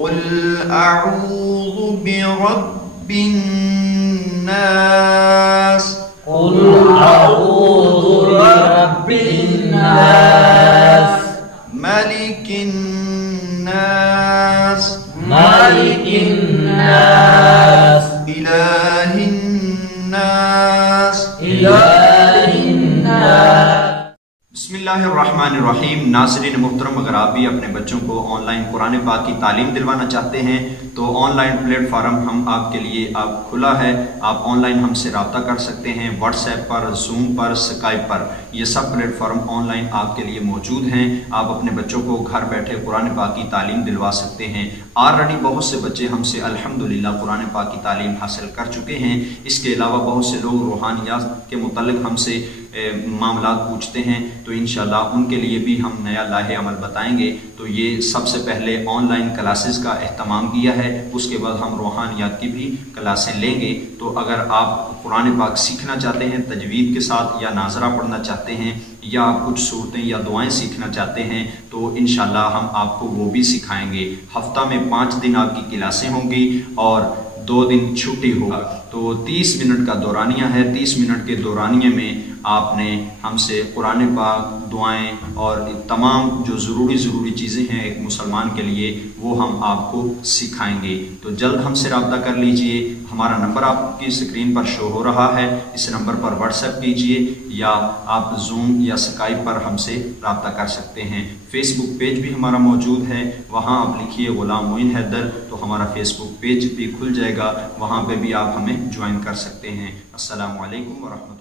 قل اعوذ برب الناس قل اعوذ برب الناس ملك الناس مالك الناس إله الناس إله الناس۔ بسم اللہ الرحمن الرحیم۔ ناظرین محترم، اگر آپ بھی اپنے بچوں کو آن لائن قرآن پاک کی تعلیم دلوانا چاہتے ہیں تو آن لائن پلیٹ فارم ہم آپ کے لیے کھلا ہے۔ آپ آن لائن ہم سے رابطہ کر سکتے ہیں، واٹس ایپ پر، زوم پر، اسکائپ پر، یہ سب پلیٹ فارم آن لائن آپ کے لیے موجود ہیں۔ آپ اپنے بچوں کو گھر بیٹھے قرآن پاک کی تعلیم دلوا سکتے ہیں۔ آلریڈی بہت سے بچے ہم سے الحمدللہ قرآن پاک کی تعلیم حاصل کر چکے ہیں۔ اس کے علاوہ بہت سے لوگ روحانیات کے متعلق ہم سے معاملات پوچھتے ہیں، تو انشاءاللہ ان کے لیے بھی ہم نیا لاہے عمل بتائیں گے۔ تو یہ سب سے پہلے آن لائن کلاسز کا اہتمام کیا ہے، اس کے بعد ہم روحانیات کی بھی کلاسیں لیں گے۔ تو اگر آپ قرآن پاک سیکھنا چاہتے ہیں تجوید کے ساتھ، یا ناظرہ پڑھنا چاہتے ہیں، یا آپ کچھ صورتیں یا دعائیں سیکھنا چاہتے ہیں، تو انشاءاللہ ہم آپ کو وہ بھی سکھائیں گے۔ ہفتہ میں 5 دن آپ کی کلاسیں ہوں گی اور 2 دن چھٹی ہوگا۔ تو 30 منٹ کا دورانیہ ہے۔ 30 منٹ کے دورانیے میں آپ نے ہم سے قرآن پاک، دعائیں اور تمام جو ضروری چیزیں ہیں ایک مسلمان کے لیے، وہ ہم آپ کو سکھائیں گے۔ تو جلد ہم سے رابطہ کر لیجئے۔ ہمارا نمبر آپ کی اسکرین پر شو ہو رہا ہے، اس نمبر پر واٹس ایپ کیجئے، یا آپ زوم یا اسکائپ پر ہم سے رابطہ کر سکتے ہیں۔ فیس بک پیج بھی ہمارا موجود ہے، وہاں آپ لکھیے غلام معین حیدر تو ہمارا فیس بک پیج بھی کھل جائے گا، وہاں پہ بھی آپ ہمیں جوائن کر سکتے ہیں۔ السلام علیکم ورحمۃ اللہ۔